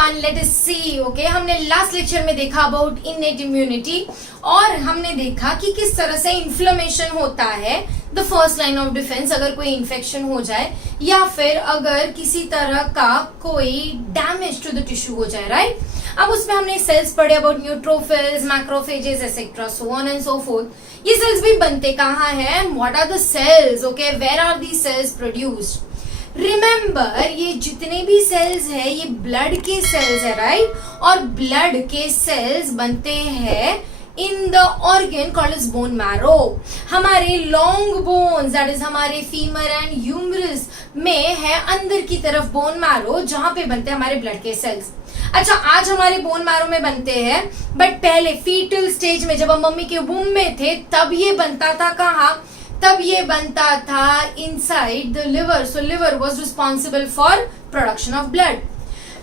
Everyone, let us सी। Okay, हमने last lecture में देखा अबाउट इननेट इम्यूनिटी और हमने देखा कि किस तरह से इन्फ्लेमेशन होता है the first line of defence अगर कोई इन्फेक्शन हो जाए या फिर अगर किसी तरह का कोई डैमेज टू द टिश्यू हो जाए, राइट। अब उसमें हमने सेल्स पढ़े about neutrophils, macrophages etcetera, so on and so forth. ये सेल्स भी बनते कहाँ हैं? What are the cells? Okay, where are the cells produced? Remember, ये जितने भी सेल्स है ये ब्लड के सेल्स है, राइट। और ब्लड के सेल्स बनते हैं in the organ called as bone marrow. हमारे लॉन्ग बोन्स, दैट इज हमारे फीमर एंड ह्यूमरस में है अंदर की तरफ बोन मैरो, जहां पे बनते हैं हमारे ब्लड के सेल्स। अच्छा, आज हमारे बोन मैरो में बनते हैं, बट पहले फीटल स्टेज में जब हम मम्मी के वूम में थे तब ये बनता था कहाँ? तब ये बनता था inside the liver. So liver was responsible for production of blood.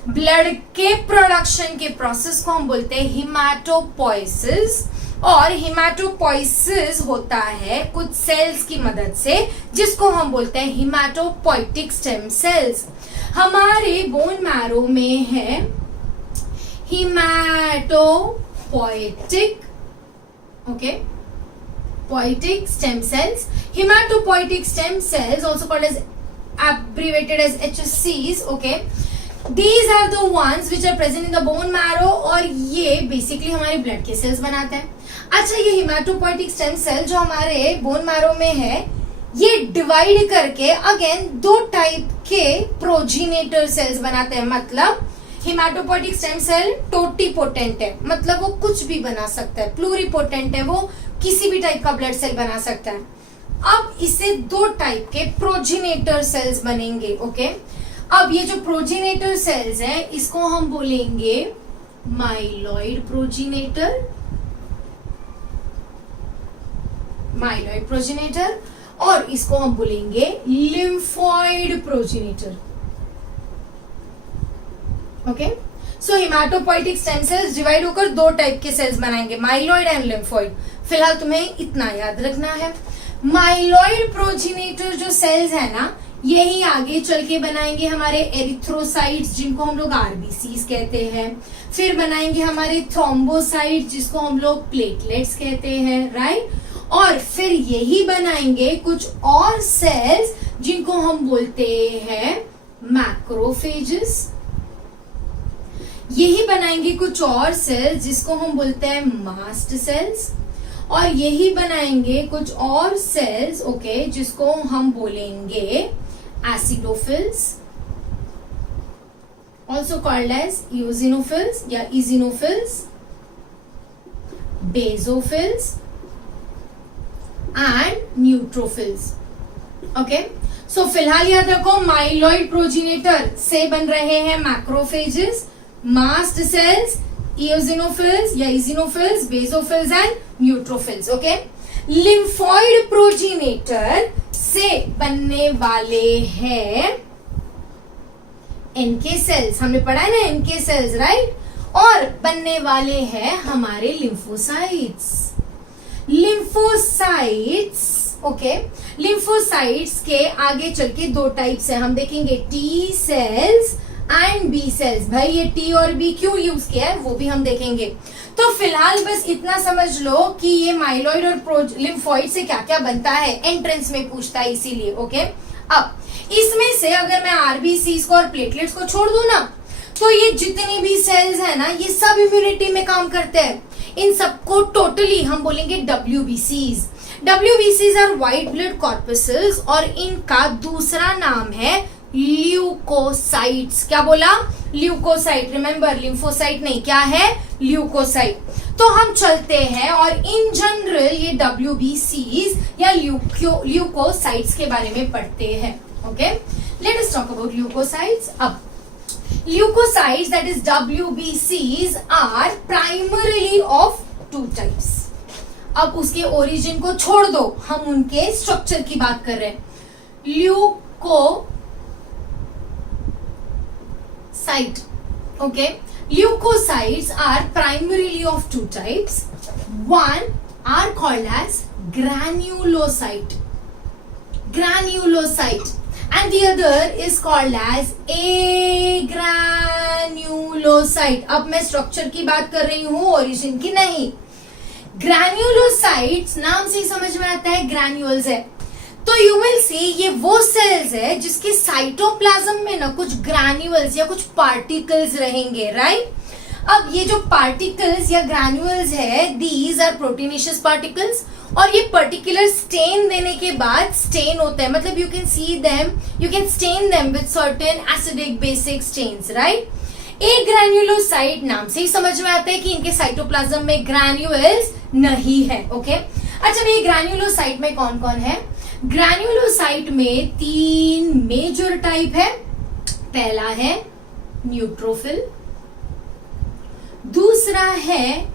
Blood के प्रोडक्शन के प्रोसेस को हम बोलते हैं हिमाटोपोइसिस, और हिमाटोपोइसिस होता है कुछ सेल्स की मदद से जिसको हम बोलते हैं हिमाटोपोइटिक स्टेम सेल्स। हमारे बोन मैरो में है haematopoietic, okay, poietic stem cells. Hematopoietic stem cells, also called as abbreviated as HSCs, okay. These are the ones which are present in the bone marrow, और ये basically हमारे blood के cells बनाते हैं। अच्छा, ये hematopoietic stem cell जो हमारे bone marrow में है, ये डिवाइड करके अगेन दो टाइप के प्रोजीनेटर सेल्स बनाते हैं। मतलब हिमाटोपोइटिक स्टेम सेल टोटीपोटेंट है, मतलब वो कुछ भी बना सकता है। प्लूरीपोटेंट है, वो किसी भी टाइप का ब्लड सेल बना सकता है। अब इसे दो टाइप के प्रोजीनेटर सेल्स बनेंगे, ओके। अब ये जो प्रोजीनेटर सेल्स है इसको हम बोलेंगे माइलॉइड प्रोजीनेटर, माइलॉइड प्रोजीनेटर, और इसको हम बोलेंगे लिम्फॉइड प्रोजीनेटर, ओके। सो हिमाटोपोइटिक स्टेम सेल्स डिवाइड होकर दो टाइप के सेल्स बनाएंगे, माइलॉइड एंड लिम्फॉइड। फिलहाल तुम्हें इतना याद रखना है। माइलॉइड प्रोजीनेटर जो सेल्स है ना, यही आगे चल के बनाएंगे हमारे एरिथ्रोसाइट्स, जिनको हम लोग आरबीसीज कहते हैं। फिर बनाएंगे हमारे थ्रोम्बोसाइट्स, जिसको हम लोग प्लेटलेट्स कहते हैं, राइट। और फिर यही बनाएंगे कुछ और सेल्स जिनको हम बोलते हैं मैक्रोफेजेस। यही बनाएंगे कुछ और सेल्स जिसको हम बोलते हैं मास्ट सेल्स, और यही बनाएंगे कुछ और सेल्स, ओके, जिसको हम बोलेंगे acidophils, also called as eosinophils या eosinophils, basophils and neutrophils, okay. So फिलहाल याद रखो, माइलॉइड प्रोजीनेटर से बन रहे हैं मैक्रोफेजेस, मास्ट सेल्स, eosinophils या eosinophils, basophils and neutrophils, okay. Lymphoid progenitor से बनने वाले हैं एनके सेल्स, हमने पढ़ा है ना एनके सेल्स, राइट। और बनने वाले हैं हमारे लिम्फोसाइट्स। लिम्फोसाइट्स, ओके, लिम्फोसाइट्स के आगे चल के दो टाइप्स है, हम देखेंगे T cells and B cells. भाई ये टी और बी क्यों यूज किया है वो भी हम देखेंगे। तो फिलहाल बस इतना समझ लो कि ये माइलॉइड और लिम्फॉइड से क्या क्या बनता है, एंट्रेंस में पूछता है इसीलिए, ओके। अब इसमें से अगर मैं आरबीसीज को और प्लेटलेट्स को छोड़ दूं ना, तो ये जितनी भी सेल्स है ना, ये सब इम्यूनिटी में काम करते हैं। इन सबको टोटली हम बोलेंगे डब्ल्यूबीसीज। डब्ल्यूबीसीज आर व्हाइट ब्लड कॉर्पसेस, और इनका दूसरा नाम है ल्यूकोसाइट्स। क्या बोला? ल्यूकोसाइट। रिमेंबर, लिम्फोसाइट नहीं, क्या है? ल्यूकोसाइट। तो हम चलते हैं और इन जनरल ये डब्ल्यूबीसीज या ल्यूकोसाइट्स के बारे में पढ़ते हैं, okay. Let us talk about leukocytes. अब ल्यूकोसाइट्स, दैट इज डब्ल्यूबीसीज, are primarily of two types. अब उसके ओरिजिन को छोड़ दो, हम उनके स्ट्रक्चर की बात कर रहे हैं। Leukocyte, okay, leukocytes are primarily of two types. One are called as granulocyte, and the other is called as agranulocyte. ग्रैन्युलोसाइट। अब मैं स्ट्रक्चर की बात कर रही हूं, ओरिजिन की नहीं। ग्रैन्युलोसाइट्स नाम से ही समझ में आता है ग्रैन्यूल्स है। तो यू विल सी ये वो सेल्स है जिसके साइटोप्लाज्म में ना कुछ ग्रैन्यूल्स या कुछ पार्टिकल्स रहेंगे, राइट। अब ये जो पार्टिकल्स या ग्रैन्यूल्स है, दीज आर प्रोटीनेशियस पार्टिकल्स, और ये पर्टिकुलर स्टेन देने के बाद स्टेन होते हैं, मतलब you can see them, you can stain them with certain acidic basic stains, right. एक ग्रैन्युलोसाइट नाम से ही समझ में आता है कि इनके साइटोप्लाज्म में ग्रैन्यूल्स नहीं है, ओके। अच्छा ये ग्रैन्युलोसाइट में कौन कौन है? ग्रैन्युलोसाइट में 3 मेजर टाइप है। पहला है न्यूट्रोफिल, दूसरा है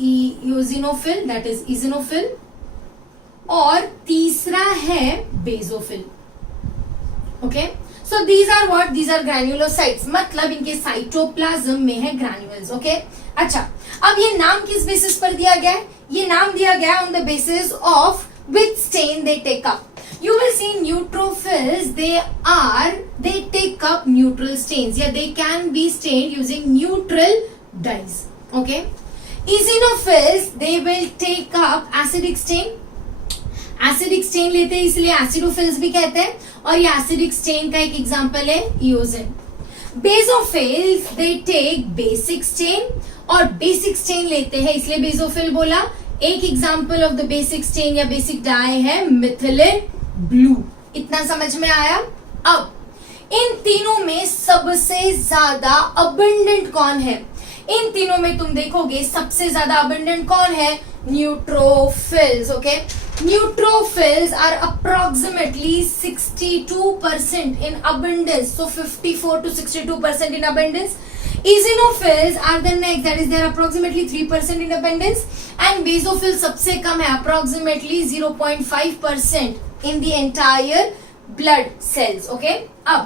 ईओसिनोफिल, दैट इज इजिनोफिल, और तीसरा है basophil, okay. So these are what? These are granulocytes, मतलब इनके साइटोप्लाज्म में है ग्रैन्यूल्स, ओके। अच्छा अब ये नाम किस बेसिस पर दिया गया है? ये नाम दिया गया on the basis of which stain they take up. You will see neutrophils, they take up neutral stains, yeah, they can be stained using neutral dyes, okay. Eosinophils, they will take up acidic stain, acidic stain लेते हैं इसलिए acidophils भी कहते हैं, और ये acidic stand का एक एग्जांपल है eosin. Basophils they take basic stain, और बेसिक स्टेन लेते हैं इसलिए बेसोफिल बोला। एक example of the basic stain या बेसिक डाई है मिथिलिन ब्लू। इतना समझ में आया? अब इन तीनों में सबसे ज्यादा अबंडेंट कौन है? इन तीनों में तुम देखोगे सबसे ज्यादा अबंडेंट कौन है? Neutrophils, okay. Neutrophils are approximately 62% in abundance, so 54 to 62% in abundance. Eosinophils are the next, that is they are approximately 3% in abundance, and basophils सबसे कम है, approximately 0.5% in the entire blood cells, okay? अब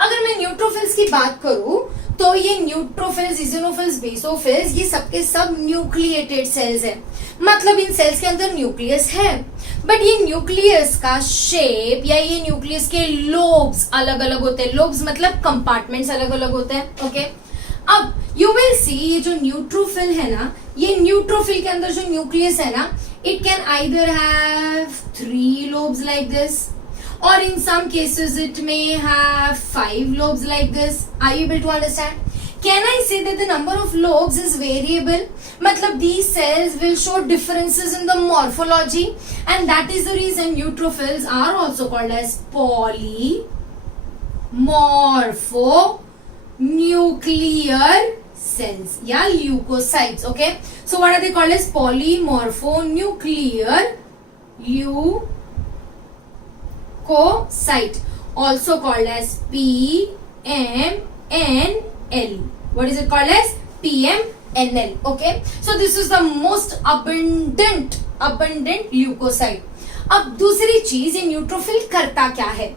अगर मैं neutrophils की बात करूं तो ये न्यूट्रोफिल्स, इजिनोफिल्स, बेसोफिल्स ये सबके सब न्यूक्लिएटेड सेल्स है, मतलब इन सेल्स के अंदर न्यूक्लियस है, बट ये न्यूक्लियस का शेप या ये न्यूक्लियस के लोब्स अलग अलग होते हैं। लोब्स मतलब कंपार्टमेंट्स अलग अलग होते हैं, ओके। अब यू विल सी ये जो न्यूट्रोफिल है ना, ये न्यूट्रोफिल के अंदर जो न्यूक्लियस है ना, it can either have 3 lobes like this, or in some cases it may have 5 lobes like this. Are you able to understand? Can I say that the number of lobes is variable? मतलब these cells will show differences in the morphology, and that is the reason neutrophils are also called as polymorphonuclear cells या leukocytes, okay. So what are they called as? Polymorphonuclear leukocyte, also called as PMNL. What is it called as? PMNL, okay. So this is the most abundant leukocyte. अब दूसरी चीज, ये neutrophil करता क्या है?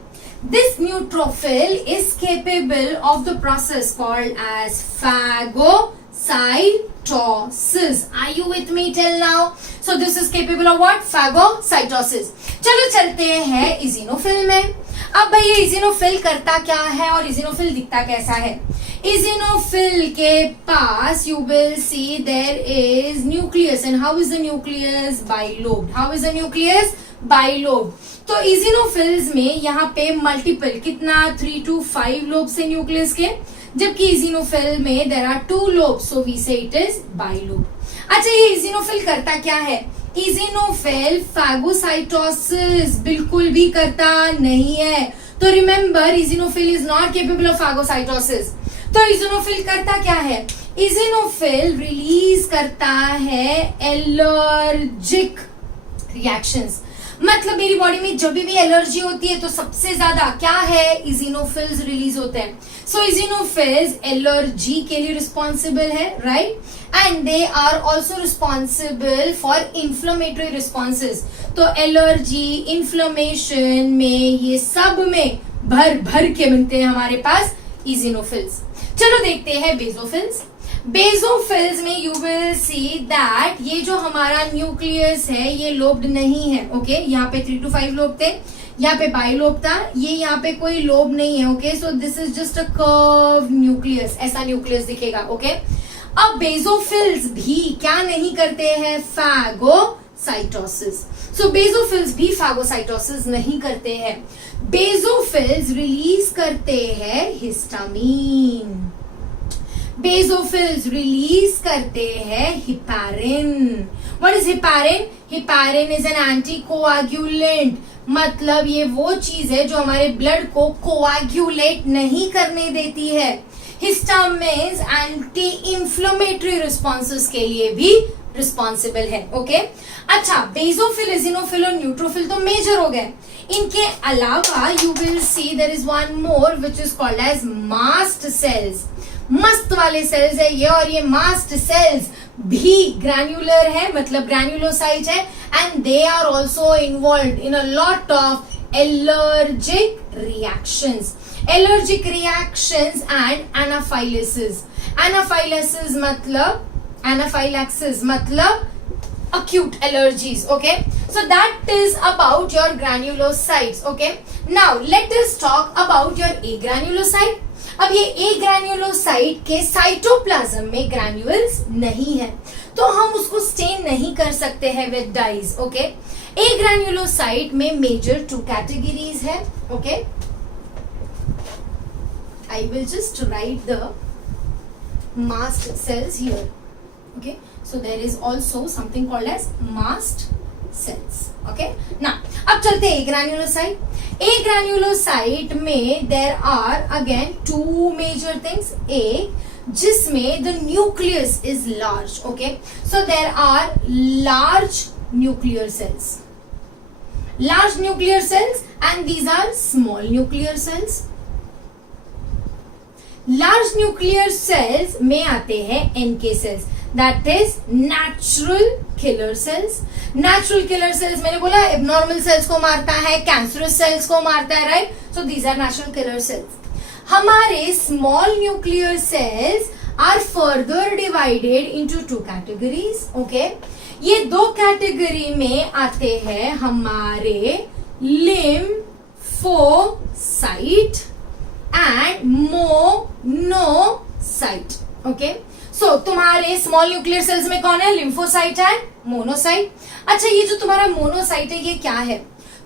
This neutrophil is capable of the process called as phagocytosis. Are you with me till now? So this is capable of what? Phagocytosis. चलो चलते हैं इजिनोफिल में। अब भाई ये इजिनोफिल करता क्या है और इजिनोफिल दिखता कैसा है? इजिनोफिल के पास you will see there is nucleus, and how is the nucleus? Bilobed. How is the nucleus? Bilobed. तो इजिनोफिल्स में यहाँ पे मल्टीपल कितना 3 to 5 लोब्स है न्यूक्लियस के, जबकि इजिनोफिल में there are 2 lobes, so we say it is bilobe. अच्छा ये इजिनोफिल करता क्या है? इजिनोफिल फैगोसाइटोसिस बिल्कुल भी करता नहीं है। तो remember eosinophil is not capable of phagocytosis. तो इजिनोफिल करता क्या है? इजिनोफिल रिलीज करता है एलर्जिक रिएक्शंस, मतलब मेरी बॉडी में जब भी एलर्जी होती है तो सबसे ज्यादा क्या है? इजिनोफिल्स रिलीज होते हैं। सो इजिनोफिल्स एलर्जी के लिए रिस्पॉन्सिबल है, right, and they are also responsible for inflammatory responses. तो एलर्जी, इंफ्लेमेशन में ये सब में भर भर के बनते हैं हमारे पास इजिनोफिल्स। चलो देखते हैं बेसोफिल्स। बेसोफिल्स में यू विल सी दैट ये जो हमारा न्यूक्लियस है ये लोब्ड नहीं है, ओके। यहाँ पे 3 to 5 लोब थे, यहाँ पे बाइलोब था, ये यहाँ पे कोई लोब नहीं है, okay. So this is just a curve nucleus, ऐसा न्यूक्लियस दिखेगा, ओके। अब बेसोफिल्स भी क्या नहीं करते हैं, फैगोसाइटोसिस। सो बेसोफिल्स भी फैगोसाइटोसिस नहीं करते हैं। बेसोफिल्स रिलीज करते हैं हिस्टामीन, बेसोफिल्स रिलीज करते हैं heparin. What is heparin? Heparin is an anticoagulant, मतलब ये वो चीज है जो हमारे ब्लड को कोआगुलेट नहीं करने देती है। हिस्टामिन्स एंटी इंफ्लेमेटरी रिस्पॉन्सेस के लिए भी रिस्पॉन्सिबल है, ओके। अच्छा, बेसोफिल, इजिनोफिल और न्यूट्रोफिल तो मेजर हो गए। इनके अलावा you will see there is one more which is called as mast cells. मस्त वाले सेल्स है ये, और ये मास्ट सेल्स भी ग्रैन्युलर है, मतलब ग्रैन्युलोसाइट है, and they are also involve in a lot of allergic reactions, allergic reactions and anaphylaxis. Anaphylaxis मतलब, एनाफाइलैक्सिस मतलब acute allergies, okay. So that is about your granulocytes, okay. Now let us talk about your agranulocyte. अब ये agranulocyte के cytoplasm में granules नहीं है, तो हम उसको स्टेन नहीं कर सकते हैं विद डाइज, ओके। agranulocyte में मेजर 2 कैटेगरीज है, okay. I will just write the mast cells here, okay. So there is also something called as mast cells, okay. Now अब चलते हैं agranulocyte. agranulocyte में there are again 2 major things. एक जिसमें the nucleus is large, okay. So there are large nuclear cells, large nuclear cells, and these are small nuclear cells. Large nuclear cells में आते हैं NK cells, that is natural killer cells. Natural killer cells मैंने बोला abnormal cells को मारता है, cancerous cells को मारता है, right. So these are natural killer cells. हमारे small nuclear cells are further divided into 2 categories, okay. ये 2 कैटेगरी में आते हैं हमारे lymphocyte and monocyte, okay. So तुम्हारे स्मॉल न्यूक्लियर सेल्स में कौन है, लिम्फोसाइट एंड मोनोसाइट। अच्छा, ये जो तुम्हारा मोनोसाइट है ये क्या है?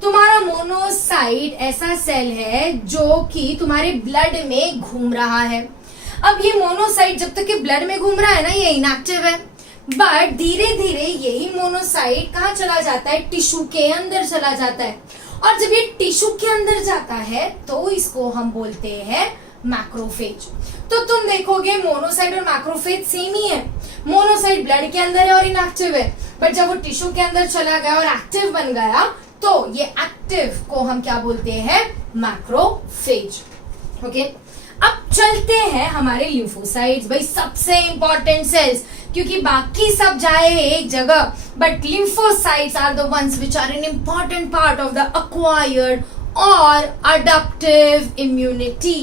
तुम्हारा मोनोसाइट ऐसा सेल है जो कि तुम्हारे ब्लड में घूम रहा है। अब ये मोनोसाइट जब तक कि ब्लड में घूम रहा है ना, ये इनएक्टिव है, बट धीरे धीरे यही मोनोसाइट कहाँ चला जाता है, टिश्यू के अंदर चला जाता है, और जब ये टिश्यू के अंदर जाता है तो इसको हम बोलते हैं मैक्रोफेज। तो तुम देखोगे मोनोसाइट और मैक्रोफेज सेम ही है। मोनोसाइट ब्लड के अंदर है और इनएक्टिव है, बट जब वो टिश्यू के अंदर चला गया और एक्टिव बन गया तो ये एक्टिव को हम क्या बोलते हैं, मैक्रोफेज, ओके। अब चलते हैं हमारे लिम्फोसाइट्स, भाई सबसे इंपॉर्टेंट सेल्स, क्योंकि बाकी सब जाए एक जगह, but lymphocytes are the ones which are an important part of the acquired or adaptive immunity.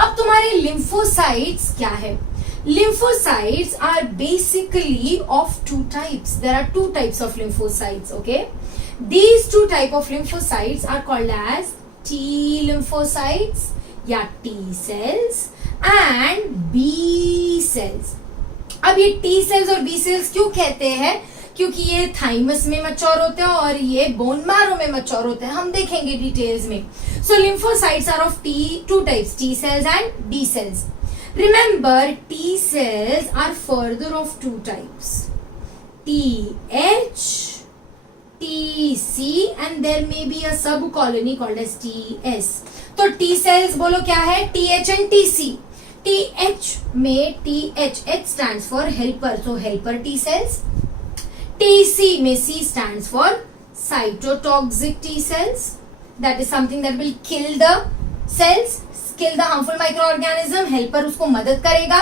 अब तुम्हारे lymphocytes क्या है? Lymphocytes are basically of 2 types. There are 2 types of lymphocytes, okay? These 2 type of lymphocytes are called as T lymphocytes या T cells and B cells. अब ये T cells और B cells क्यों कहते हैं? क्योंकि ये थाइमस में मैच्योर होते हैं और ये बोन मैरो में मैच्योर होते हैं, हम देखेंगे डिटेल्स में। सो lymphocytes are of 2 types, T cells and B cells. Remember, T cells are further of 2 types, TH, TC, and there may be a subcolony called as TS. तो T cells बोलो क्या है, TH and TC. TH में TH, H stands for helper, so helper T cells. TC में C stands for cytotoxic T cells. That is something that will kill the cells, kill the harmful microorganism. Helper उसको मदद करेगा.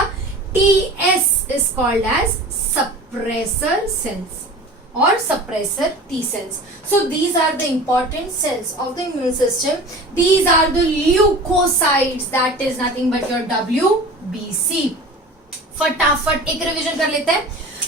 TS is called as suppressor cells or suppressor T cells. So these are the important cells of the immune system. These are the leukocytes, that is nothing but your WBC. फटाफट एक revision कर लेते हैं.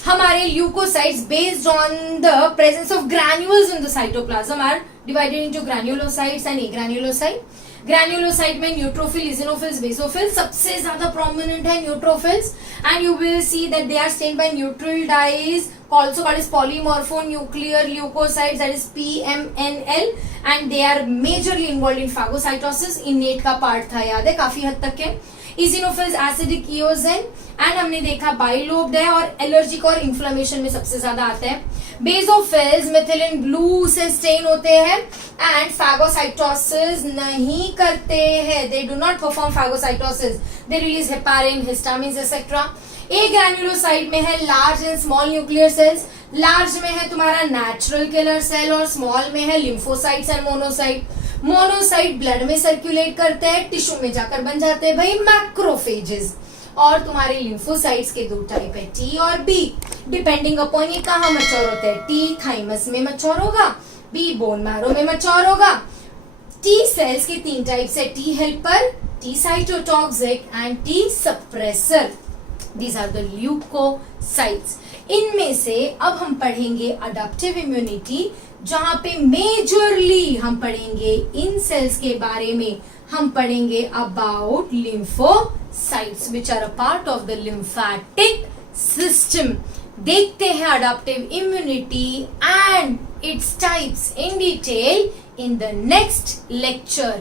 हमारे leukocytes based on the presence of granules in the cytoplasm are divided into granulocytes and agranulocyte. ग्रैन्युलोसाइट में neutrophil, इजिनोफिल्स, basophil, सबसे ज्यादा prominent है neutrophils, and you will see that they are stained by neutral dyes also called as polymorphonuclear leukocytes, that is PMNL, and they are majorly involved in phagocytosis. innate का part था, याद है काफी हद तक के. इजिनोफिल्स एसिडिक ईओजेन, एंड हमने देखा बाइलोब्ड है और एलर्जिक और इन्फ्लेमेशन में सबसे ज्यादा आते हैं. बेसोफिल्स मिथिलिन ब्लू से स्टेन होते हैं एंड फैगोसाइटोसिस नहीं करते हैं. They do not perform phagocytosis, they release heparin, histamines etcetera. Agranulocyte में है large and small nuclear cells. Large में है तुम्हारा नेचुरल किलर सेल और स्मॉल में है lymphocytes and monocyte. Monocyte blood में सर्कुलेट करते हैं, टिश्यू में जाकर बन जाते हैं भाई मैक्रोफेजेस. और तुम्हारे लिम्फोसाइट्स के दो टाइप है, टी और बी, डिपेंडिंग अपॉन ये कहाँ मैच्योर होते हैं. टी थाइमस में मैच्योर होगा, बी बोन मैरो में मैच्योर होगा. टी सेल्स के तीन टाइप्स है, T helper, T cytotoxic and T suppressor. These are the leukocytes. इनमें से अब हम पढ़ेंगे अडॉप्टिव इम्यूनिटी, जहां पे मेजरली हम पढ़ेंगे इन सेल्स के बारे में. हम पढ़ेंगे about lymphocytes which are a part of the lymphatic system. देखते हैं adoptive immunity and its types in detail in the next lecture.